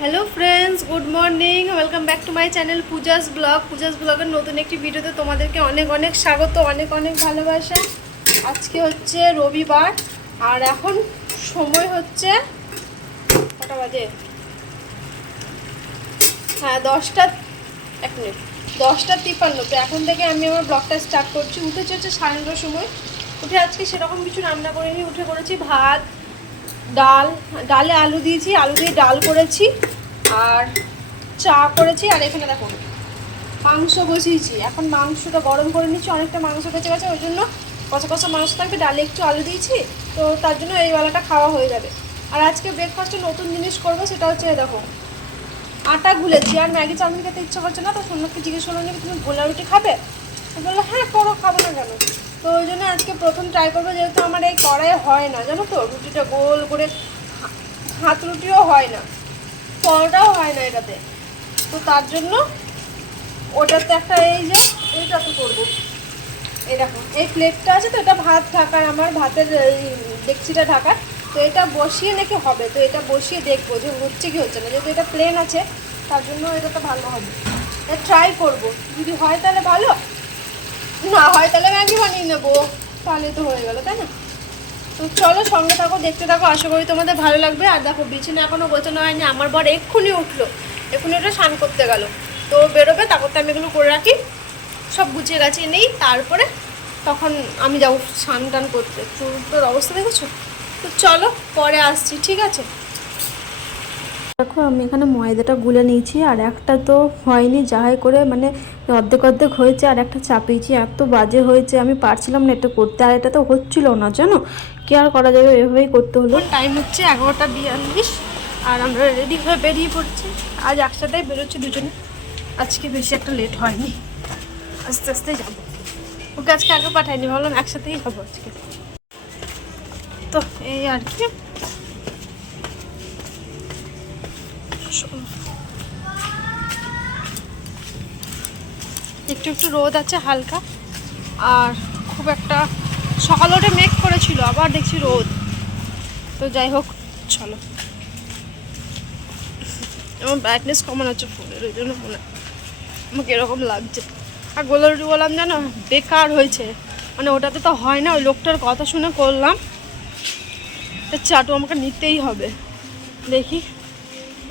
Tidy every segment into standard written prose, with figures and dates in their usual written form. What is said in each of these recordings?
Hello friends, good morning, welcome back to my channel Puja's ব্লগের নতুন একটি ভিডিওতে তোমাদেরকে অনেক অনেক স্বাগত, অনেক অনেক ভালোবাসা। আজকে হচ্ছে রবিবার আর এখন সময় হচ্ছে কটা বাজে? হ্যাঁ, 10:53। তো এখন থেকে আমি আমার ব্লগটা স্টার্ট করছি। উঠেছি হচ্ছে 9:30 সময়। উঠে আজকে সেরকম কিছু রান্না করিনি, উঠে করেছি ভাত, ডালে আলু দিয়েছি, আলু দিয়ে ডাল করেছি আর চা করেছি। আর এখানে দেখো মাংস বসিয়েছি, এখন মাংসটা গরম করে নিচ্ছি। অনেকটা মাংস বেঁচে গেছে, ওই জন্য কষা কষা মাংস থাকবে, ডালে একটু আলু দিয়েছি, তো তার জন্য এই বেলাটা খাওয়া হয়ে যাবে। আর আজকে ব্রেকফাস্টে নতুন জিনিস করবো, সেটা হচ্ছে দেখো আটা গুলেছি। আর ম্যাগি চাউমিন খেতে ইচ্ছা করছে না, তো সোনাকে জিজ্ঞেস করলাম যে তুমি গোলা রুটি খাবে? বললো হ্যাঁ করো, খাবো না কেন। তো ওই জন্য আজকে প্রথম ট্রাই করবো, যেহেতু আমার এই কড়াইয়ে হয় না, জানো তো, রুটিটা গোল করে হাত রুটিও হয় না, পরোটাও হয় না এটাতে। তো তার জন্য ওটাতে একটা এইটা তো করবো। এই দেখো এই প্লেটটা আছে, তো এটা ভাত ঢাকার, আমার ভাতের এই ডেকচিটা ঢাকার। তো এটা বসিয়ে নাকি হবে, তো এটা বসিয়ে দেখবো যে হচ্ছে কি হচ্ছে না। যেহেতু এটা প্লেন আছে, তার জন্য এটা তো ভালো হবে, ট্রাই করবো। যদি হয় তাহলে ভালো, না হয় তাহলে ম্যাগি বানিয়ে নেবো, তাহলে তো হয়ে গেলো, তাই না? তো চলো সঙ্গে থাকো, দেখতে থাকো, আশা করি তোমাদের ভালো লাগবে। আর দেখো বিছানা এখনও গোছানো হয়নি, আমার বর এক্ষুনি উঠলো, এক্ষুনি ওটা স্নান করতে গেল, তো বেরোবে, তারপর তো আমি এগুলো করে রাখি, সব গুছিয়ে গাছিয়ে নেই, তারপরে তখন আমি যাবো স্নান টান করতে। তোর অবস্থা দেখেছো? তো চলো পরে আসছি, ঠিক আছে? দেখো আমি এখানে ময়দাটা গুলে নিয়েছি, আর একটা তো হয়নি, যাহাই করে মানে অর্ধেক অর্ধেক হয়েছে, আর একটা চাপিয়েছি, এত বাজে হয়েছে আমি পারছিলাম না এটা করতে, আর এটা তো হচ্ছিল না, জানো কি আর করা যাবে, এভাবেই করতে হলো। টাইম হচ্ছে 11:42 আর আমরা রেডি হয়ে বেরিয়ে পড়ছি। আজ একসাথেই বেরোচ্ছি দুজনে, আজকে বেশি একটা লেট হয়নি, আস্তে আস্তে যাবো। ওকে আজকে আগে পাঠাইনি, ভাবলাম একসাথেই যাবো আজকে। তো এই আর কি, একটু একটু রোদ আছে হালকা, আর খুব একটা সকালে ওটা মেঘ করেছিল, আবার দেখছি রোদ। তো যাই হোক, চলো। আমার ব্রাইটনেস কমানো হচ্ছে ফোনের, ওই জন্য মনে আমাকে এরকম লাগছে। আর গোলা রুটি বললাম জানো, বেকার হয়েছে, মানে ওটাতে তো হয় না। ওই লোকটার কথা শুনে করলাম, চাটু আমাকে নিতেই হবে। দেখি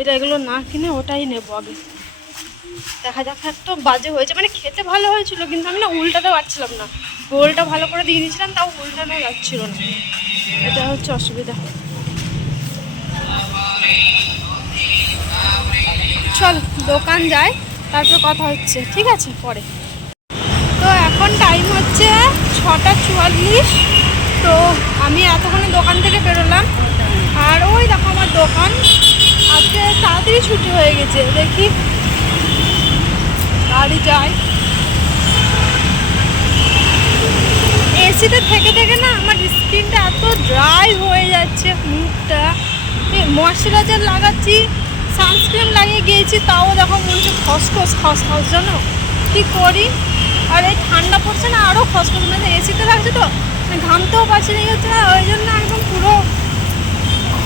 এটা এগুলো না কিনে ওটাই নেবো আগে, দেখা যাক। এত বাজে হয়েছে, মানে খেতে ভালো হয়েছিল, কিন্তু আমি না উল্টাতে পারছিলাম না। গোলটা ভালো করে দিয়ে দিয়েছিলাম, তাও উল্টানো যাচ্ছিল না, এটা হচ্ছে অসুবিধা। চল দোকান যাই, তারপর কথা হচ্ছে, ঠিক আছে পরে। তো এখন টাইম হচ্ছে 6:44। তো আমি এতক্ষণে দোকান থেকে বেরোলাম, আর ওই দেখো আমার দোকান। আজকে তাড়াতাড়ি ছুটি হয়ে গেছে, দেখি গাড়ি যায়। এসিতে থেকে থেকে না আমার স্কিনটা এত ড্রাই হয়ে যাচ্ছে, মুখটা। ময়শ্চারাইজার লাগাচ্ছি, সানস্ক্রিন লাগিয়ে গিয়েছি, তাও দেখো মনে হচ্ছে খসখস খসখস, জানো কি করি। আর এই ঠান্ডা পড়ছে না, আরও খসখস, মানে এসিতে থাকছে তো ঘামতেও পারছি না, হচ্ছে না, ওই জন্য একদম পুরো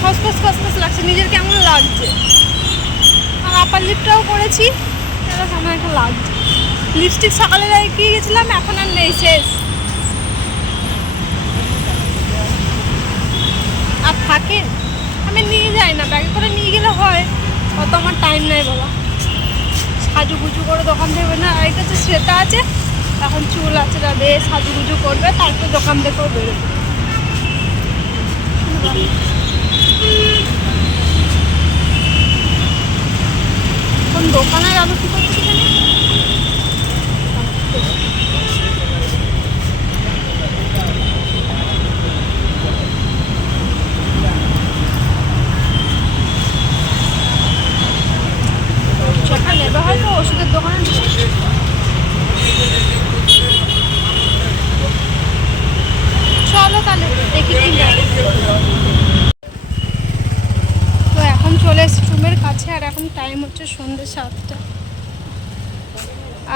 খসখস খসখস লাগছে, নিজের কেমন লাগছে। আর আপার লিপটাও করেছি, আমার একটা লাগছে। লিপস্টিক সকালে রেখে গেছিলাম, এখন আর নেই, শেষ। আর থাকে, আমি নিয়ে যাই না, ব্যাগে করে নিয়ে গেলে হয়, অত আমার টাইম নেই বাবা, সাজুগুজু করে দোকান দেবে না। আর এটা হচ্ছে শ্বেতা আছে, এখন চুল আছে, যাবে সাজুগুজু করবে, তারপর দোকান থেকেও বেরোবে। এখন দোকানে যাবো, কি করছি সেটা নেবে, হয়তো ওষুধের দোকানে। চলো তাহলে দেখি কি যায়। তো এখন চলে এসেছি রুমের কাছে, আর এখন টাইম হচ্ছে সন্ধ্যে 7টা।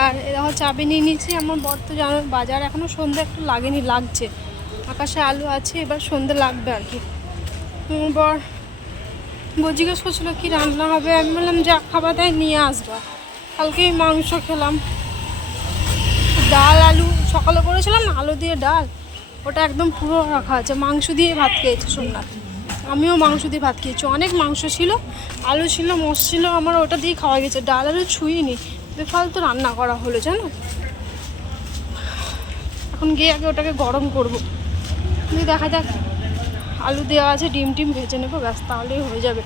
আর এরকম চাবি নিয়ে নিয়েছি। আমার বর তো জানো বাজার এখনও সন্ধ্যে একটু লাগেনি, লাগছে, আকাশে আলো আছে, এবার সন্ধ্যে লাগবে আর কি। বর জিজ্ঞেস করছিল কি রান্না হবে, আমি বললাম যা খাবার দেয় নিয়ে আসবা। কালকেই মাংস খেলাম, ডাল আলু সকালে করেছিলাম না, আলু দিয়ে ডাল, ওটা একদম পুরো রাখা আছে। মাংস দিয়ে ভাত খেয়েছে সোমনাথ, আমিও মাংস দিয়ে ভাত খেয়েছি। অনেক মাংস ছিল, আলু ছিল, মোষ ছিল, আমার ওটা দিয়ে খাওয়া গেছে। ডাল আলু ছুঁইনি, বেফালতু রান্না করা হলো জানো। এখন গিয়ে আগে ওটাকে গরম করবো, দিয়ে দেখা যাক। আলু দেওয়া আছে, ডিম টিম ভেজে নেবো, ব্যাস তাহলেই হয়ে যাবে।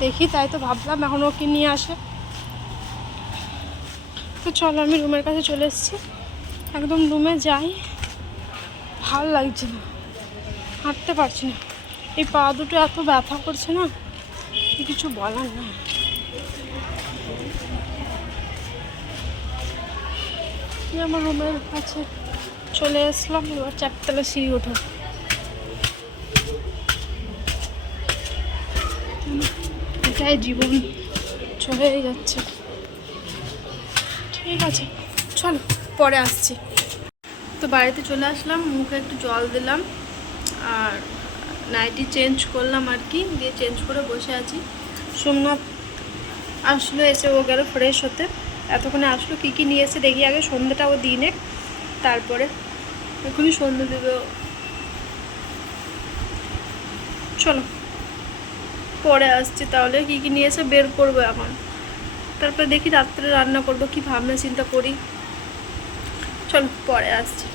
দেখি, তাই তো ভাবলাম এখন ও কি নিয়ে আসে। তো চলো, আমি রুমের কাছে চলে এসেছি, একদম রুমে যাই। ভাল লাগছে না, হাঁটতে পারছি না, এই পা দুটো এত ব্যথা করছে না, কিছু বলার না। আমার রুমের কাছে চলে আসলাম, এবার 4 তলা সিঁড়ি ওঠো। এটাই জীবন, চলেই যাচ্ছে। ঠিক আছে, চলো পরে আসছি। তো বাড়িতে চলে আসলাম, মুখে একটু জল দিলাম আর নাইটি চেঞ্জ করলাম আর কি, দিয়ে চেঞ্জ করে বসে আছি। সোমনাথ আসলো, এসে ও গেল ফ্রেশ হতে। এতক্ষণে আসলো, কী কী নিয়ে এসে দেখি আগে। সন্ধ্যেটা ও দিনে, তারপরে এখনই সন্ধ্যে দেবে। চলো পরে আসছি তাহলে, কী কী নিয়ে এসে বের করবো এখন। তারপরে দেখি রাত্রে রান্না করবো, কি ভাবনা চিন্তা করি। চলো পরে আসছি।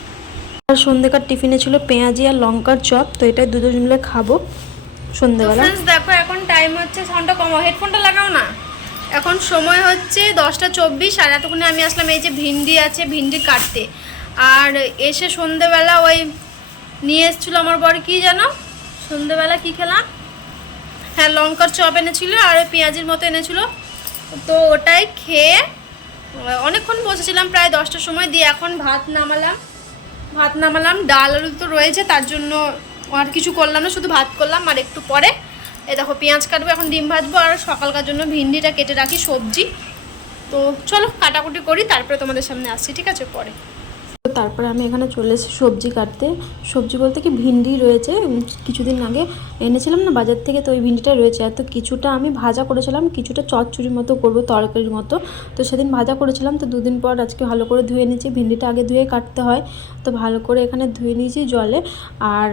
আর সন্ধ্যেকার টিফিনে ছিল পেঁয়াজি আর লঙ্কার চপ, তো এটাই দুজন মিলে খাবো সন্ধ্যেবেলা। দেখো এখন টাইম হচ্ছে, সাউন্ডটা কমাও, হেডফোনটা লাগাও না। এখন সময় হচ্ছে 10টা 24, আর এতক্ষণে আমি আসলাম এই যে ভিন্ডি আছে, ভিন্ডি কাটতে। আর এসে সন্ধ্যেবেলা ওই নিয়ে এসেছিলো আমার বর, কি জানো সন্ধ্যেবেলা কি খেলাম, হ্যাঁ লঙ্কার চপ এনেছিল আর ওই পেঁয়াজির মতো এনেছিল। তো ওটাই খেয়ে অনেকক্ষণ বসেছিলাম, প্রায় 10টার সময়। দিয়ে এখন ভাত নামালাম। ডাল আলু তো রয়েছে, তার জন্য আর কিছু করলাম না, শুধু ভাত করলাম। আর একটু পরে এই দেখো পেঁয়াজ কাটবো, এখন ডিম ভাজবো, আর সকালকার জন্য ভিন্ডিটা কেটে রাখি, সবজি। তো চলো কাটাকুটি করি, তারপরে তোমাদের সামনে আসছি, ঠিক আছে পরে। তো তারপরে আমি এখানে চলে এসেছি সবজি কাটতে। সবজি বলতে কি ভিন্ডি রয়েছে, কিছুদিন আগে এনেছিলাম না বাজার থেকে, তো ওই ভিন্ডিটা রয়েছে। আর তো কিছুটা আমি ভাজা করেছিলাম, কিছুটা চচ্চড়ির মতো করবো, তরকারির মতো। তো সেদিন ভাজা করেছিলাম, তো দুদিন পর আজকে ভালো করে ধুয়ে নিয়েছি। ভিন্ডিটা আগে ধুয়ে কাটতে হয়, তো ভালো করে এখানে ধুয়ে নিয়েছি জলে। আর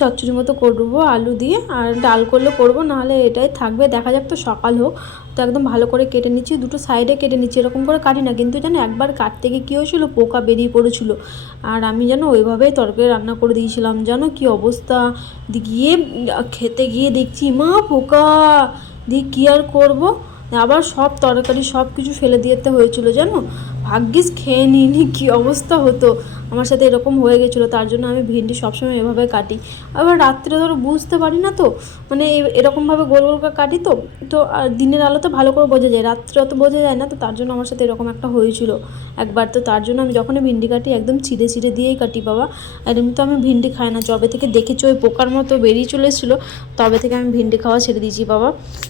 চচ্চড়ির মতো করবো আলু দিয়ে, আর ডাল করলে করবো, নাহলে এটাই থাকবে, দেখা যাক। তো সকাল হোক। তো একদম ভালো করে কেটে নিচ্ছি, দুটো সাইডে কেটে নিচ্ছি, এরকম করে কাটি না কিন্তু, জানো একবার কাটতে গিয়ে কী হয়েছিলো, পোকা বেরিয়ে পড়েছিল। আর আমি জানো ওইভাবেই তরকারি রান্না করে দিয়েছিলাম, জানো কি অবস্থা। গিয়ে খেতে গিয়ে দেখছি মা পোকা, দিয়ে কী আর করবো, আবার সব তরকারি সব কিছু ফেলে দিতে হয়েছিল জানো। ভাগ্যিস খেয়ে নিইনি, কী অবস্থা হতো। আমার সাথে এরকম হয়ে গেছিলো, তার জন্য আমি ভিন্ডি সবসময় এভাবে কাটি। আবার রাত্রে ধরো বুঝতে পারি না, তো মানে এরকমভাবে গোল গোল করে কাটি। তো তো দিনের আলো তো ভালো করে বোঝা যায়, রাত্রে অত বোঝা যায় না। তো তার জন্য আমার সাথে এরকম একটা হয়েছিল একবার। তো তার জন্য আমি যখনই ভিন্ডি কাটি একদম চিড়ে চিড়ে দিয়েই কাটি বাবা। আর এমনি তো আমি ভিন্ডি খাই না, যবে থেকে দেখেছি ওই পোকার মতো বেরিয়ে চলে এসেছিলো, তবে থেকে আমি ভিন্ডি খাওয়া ছেড়ে দিয়েছি বাবা।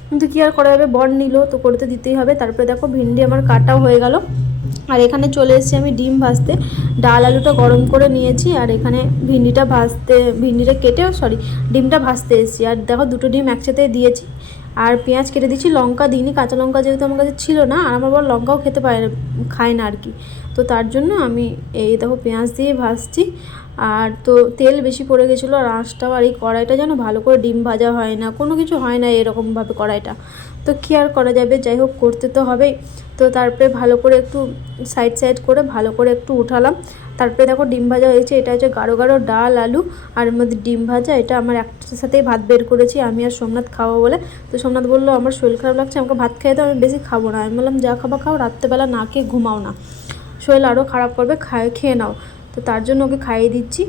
কিন্তু কী আর করা যাবে, বর নিল তো করতে দিতেই হবে। তারপরে দেখো ভিন্ডি আমার কাটাও হয়ে গেল। আর এখানে চলে এসেছি আমি ডিম ভাজতে, ডাল আলুটা গরম করে নিয়েছি, আর এখানে ভিন্ডিটা কেটে ডিমটা ভাজতে এসেছি। আর দেখো দুটো ডিম একসাথে দিয়েছি, আর পেঁয়াজ কেটে দিয়েছি, লঙ্কা দিইনি, কাঁচা লঙ্কা যেহেতু আমার কাছে ছিল না, আর আমার বর লঙ্কাও খেতে খায় না আর কি। তো তার জন্য আমি এই দেখো পেঁয়াজ দিয়ে ভাজছি। আর তো তেল বেশি পড়ে গেছিলো, আর আঁচটাও, আর এই কড়াইটা যেন ভালো করে ডিম ভাজা হয় না, কোনো কিছু হয় না এরকমভাবে কড়াইটা। তো কী আর করা যাবে, যাই হোক করতে তো হবেই। তো তারপরে ভালো করে একটু সাইড করে ভালো করে একটু উঠালাম। তারপরে দেখো ডিম ভাজা হয়েছে, এটা হচ্ছে গাঢ় গাঢ় ডাল আলু আর এর মধ্যে ডিম ভাজা। এটা আমার একটার সাথেই ভাত বের করেছি, আমি আর সোমনাথ খাবো বলে। তো সোমনাথ বললো আমার শরীর খারাপ লাগছে, আমাকে ভাত খেয়ে দাও, আমি বেশি খাবো না। আমি বললাম যা খাবো খাও, রাত্রেবেলা না খেয়ে ঘুমাও না, শরীর আরও খারাপ করবে, খেয়ে নাও। তো তার জন্য ওকে খাইয়ে দিচ্ছি,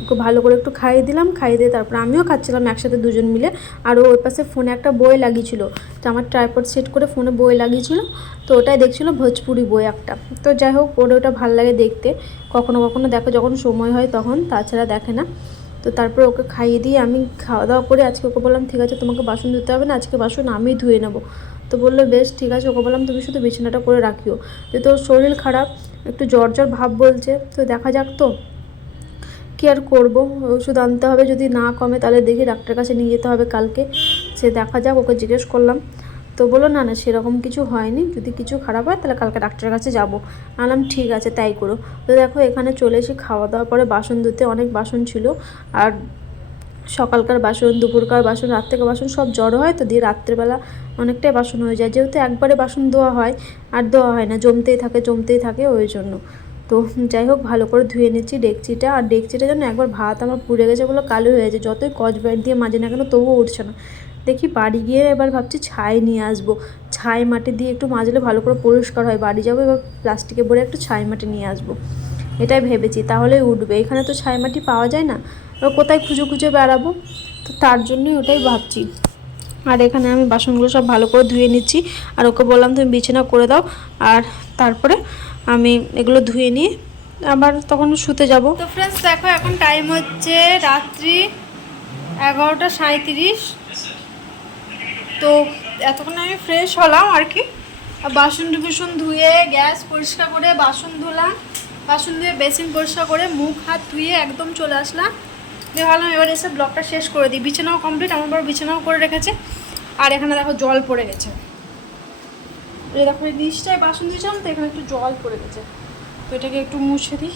ওকে ভালো করে একটু খাইয়ে দিলাম। খাইয়ে দিয়ে তারপর আমিও খাচ্ছিলাম একসাথে দুজন মিলে। আর ওর পাশে ফোনে একটা বই লাগিয়েছিল, তো আমার ট্রাইপড সেট করে ফোনে বই লাগিয়েছিল, তো ওটাই দেখছিল, ভোজপুরি বই একটা। তো যাই হোক ওর ওটা ভালো লাগে দেখতে, কখনো কখনো দেখো যখন সময় হয় তখন, তাছাড়া দেখে না। তো তারপর ওকে খাইয়ে দিয়ে আমি খাওয়া দাওয়া করে আজকে ওকে বললাম ঠিক আছে তোমাকে বাসন ধুতে হবে না, আজকে বাসন আমি ধুয়ে নেবো। তো বললো বেশ ঠিক আছে। ওকে বললাম তুমি শুধু বিছানাটা করে রাখিও, যেহেতু ওর শরীর খারাপ, একটু জ্বর ভাব বলছে, তো দেখা যাক তো কী কী আর করবো, ওষুধ আনতে হবে, যদি না কমে তাহলে দেখি ডাক্তারের কাছে নিয়ে যেতে হবে কালকে, সে দেখা যাক। ওকে জিজ্ঞেস করলাম তো বললো না না সেরকম কিছু হয়নি, যদি কিছু খারাপ হয় তাহলে কালকে ডাক্তারের কাছে যাবো। আনলাম ঠিক আছে তাই করো। তো দেখো এখানে চলে এসে খাওয়া দাওয়ার পরে বাসন ধুতে, অনেক বাসন ছিল, আর সকালকার বাসন, দুপুরকার বাসন, রাত্রেকার বাসন সব জড়ো হয়, তো দিয়ে রাত্রেবেলা অনেকটাই বাসন হয়ে যায়, যেহেতু একবারে বাসন ধোয়া হয় আর ধোয়া হয় না, জমতেই থাকে ওই জন্য। তো যাই হোক ভালো করে ধুয়ে নিচ্ছি ডেকচিটা, আর ডেকচিটা যেন একবার ভাত আমার পুড়ে গেছে বলে কালো হয়ে গেছে, যতই কচব্রাইট দিয়ে মাজি না কেন তবুও উঠছে না। দেখি বাড়ি গিয়ে এবার ভাবছি ছাই নিয়ে আসবো, ছাই মাটি দিয়ে একটু মাজলে ভালো করে পরিষ্কার হয়। বাড়ি যাবো এবার প্লাস্টিকে ভরে একটু ছাই মাটি নিয়ে আসবো, এটাই ভেবেছি, তাহলেই উঠবে। এখানে তো ছাই মাটি পাওয়া যায় না, এবার কোথায় খুঁজে খুঁজে বেড়াবো, তো তার জন্যই ওটাই ভাবছি। আর এখানে আমি বাসনগুলো সব ভালো করে ধুয়ে নিচ্ছি, আর ওকে বললাম তুমি বিছানা করে দাও, আর তারপরে আমি এগুলো ধুয়ে নিয়ে আবার তখন শুতে যাব। তো ফ্রেন্ডস দেখো এখন টাইম হচ্ছে রাত্রি 11:37। তো এতক্ষণ আমি ফ্রেশ হলাম আর কি, বাসন ধুয়ে গ্যাস পরিষ্কার করে বাসন ধুলাম, বাসন ধুয়ে বেসিন পরিষ্কার করে মুখ হাত ধুয়ে একদম চলে আসলাম। দিয়ে ভাবলাম এবার এসে ব্লগটা শেষ করে দিই। বিছানাও কমপ্লিট, আমার বড় বিছানাও করে রেখেছে। আর এখানে দেখো জল পড়ে গেছে, এই দেখো এই নিচটায় বাসন দিয়েছিলাম তো এখানে একটু জল পড়ে গেছে, তো এটাকে একটু মুছে দিই।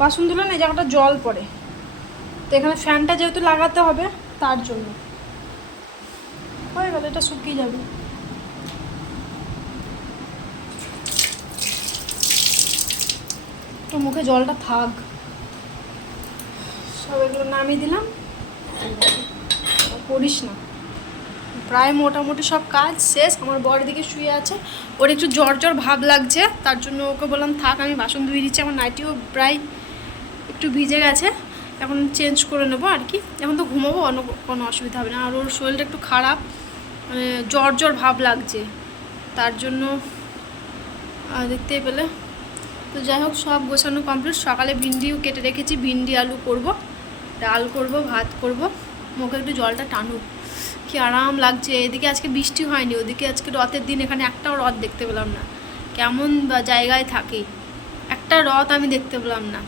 বাসন ধুলে না এই জায়গাটা জল পড়ে, তো এখানে ফ্যানটা যেহেতু লাগাতে হবে তার জন্য হয়ে গেল, এটা শুকিয়ে যাবে। তো মুখে জলটা থাক, সব এগুলো নামিয়ে দিলাম। করিস না, প্রায় মোটামুটি সব কাজ শেষ। আমার বর দিকে শুয়ে আছে, ওর একটু জ্বর জ্বর ভাব লাগছে, তার জন্য ওকে বললাম থাক আমি বাসন ধুয়ে দিচ্ছি। আমার নাইটিও প্রায় একটু ভিজে গেছে, এখন চেঞ্জ করে নেবো আর কি। এখন তো ঘুমাবো, অন্য কোনো অসুবিধা হবে না। আর ওর শরীরটা একটু খারাপ, মানে জ্বর জ্বর ভাব লাগছে, তার জন্য দেখতেই পেলে। তো যাই হোক সব গোছানো কমপ্লিট। সকালে ভিন্ডিও কেটে রেখেছি, ভিন্ডি আলু করব, ডাল করব, ভাত করব। মুখে একটু জলটা টানুক, কি আরাম লাগছে। এদিকে আজকে বৃষ্টি হয়নি, ওদিকে আজকে রথের দিন, এখানে একটাও রথ দেখতে পেলাম না। কেমন জায়গায় থাকি, একটা রথ আমি দেখতে পেলাম না,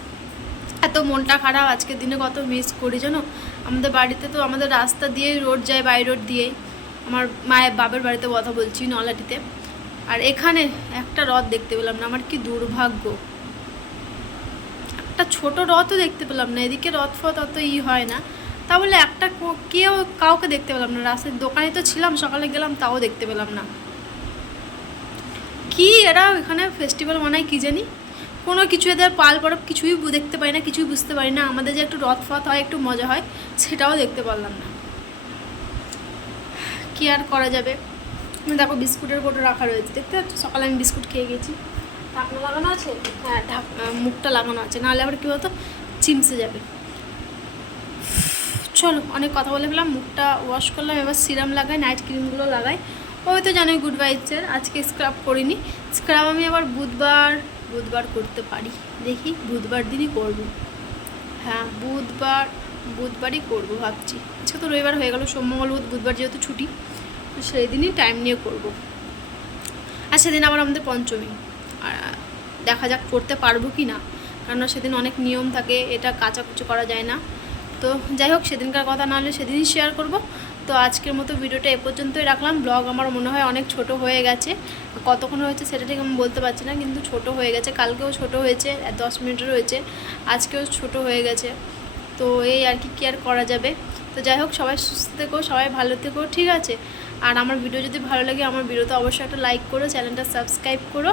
এত মনটা খারাপ। আজকের দিনে কত মিস করি জানো। আমাদের বাড়িতে তো আমাদের রাস্তা দিয়েই রোড যায়, বাই রোড দিয়েই, আমার মায়ের বাবার বাড়িতে কথা বলছি, নলাটিতে। আর এখানে একটা রথ দেখতে পেলাম না, আমার কি দুর্ভাগ্য। একটা ছোট রথও দেখতে পেলাম না, এদিকে রথ ফথ অত হয় না, তা বলে একটা কাউকে দেখতে পেলাম না। রাস্তার দোকানে তো ছিলাম, সকালে গেলাম তাও দেখতে পেলাম না। কি এরা এখানে ফেস্টিভ্যাল মানায় কি জানি, কোনো কিছু এদের পাল পরব কিছুই দেখতে পাই না, কিছুই বুঝতে পারি না। আমাদের যে একটু রথ ফথ হয়, একটু মজা হয়, সেটাও দেখতে পারলাম না। কি আর করা যাবে। দেখো বিস্কুটের কোটো রাখা রয়েছে, দেখতে পাচ্ছ, সকালে আমি বিস্কুট খেয়ে গেছি। ঢাকনা লাগানো আছে, হ্যাঁ মুখটা লাগানো আছে, নাহলে আবার কী বলতো চিমসে যাবে। চলো অনেক কথা বলে ফেলাম, মুখটা ওয়াশ করলাম, এবার সিরাম লাগাই, নাইট ক্রিমগুলো লাগাই। ওই তো জানোই গুড ভাইবসের, আজকে স্ক্রাব করিনি। স্ক্রাব আমি আবার বুধবার করতে পারি, দেখি বুধবার দিনই করব। হ্যাঁ বুধবারই করব ভাবছি। আজকে তো রবিবার হয়ে গেল, সোম মঙ্গল বুধবার যেহেতু ছুটি, তো সেই দিনই টাইম নিয়ে করব। আর সেদিন আবার আমাদের পঞ্চমী, আর দেখা যাক করতে পারবো কি না, কারণ সেদিন অনেক নিয়ম থাকে, এটা কাচাকুচি করা যায় না। তো যাই হোক সেদিনকার কথা না হলে সেদিনই শেয়ার করব। তো আজকের মতো ভিডিওটা এ পর্যন্তই রাখলাম। ব্লগ আমার মনে হয় অনেক ছোট হয়ে গেছে, কতক্ষণ হয়েছে সেটা ঠিক আমি বলতে পারছি না, কিন্তু ছোট হয়ে গেছে। কালকেও ছোট হয়েছে, 10 মিনিটের হয়েছে, আজকেও ছোট হয়ে গেছে। তো এই আর কি আর করা যাবে। তো যাই হোক সবাই সুস্থ থেকো, সবাই ভালো থেকো, ঠিক আছে। আর আমার ভিডিও যদি ভালো লাগে, আমার ভিডিওতে অবশ্যই একটা লাইক করো, চ্যানেলটা সাবস্ক্রাইব করো।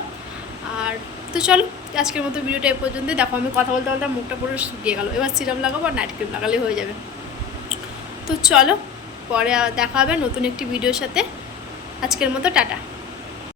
আর তো চলো আজকের মতো ভিডিওটা এ পর্যন্ত। দেখো আমি কথা বলতে বলতে মুখটা পুরো শুকিয়ে গেল, এবার সিরাম লাগাবো আর নাইট ক্রিম লাগালেই হয়ে যাবে। তো চলো পরে দেখা হবে নতুন একটি ভিডিওর সাথে। আজকের মতো টাটা।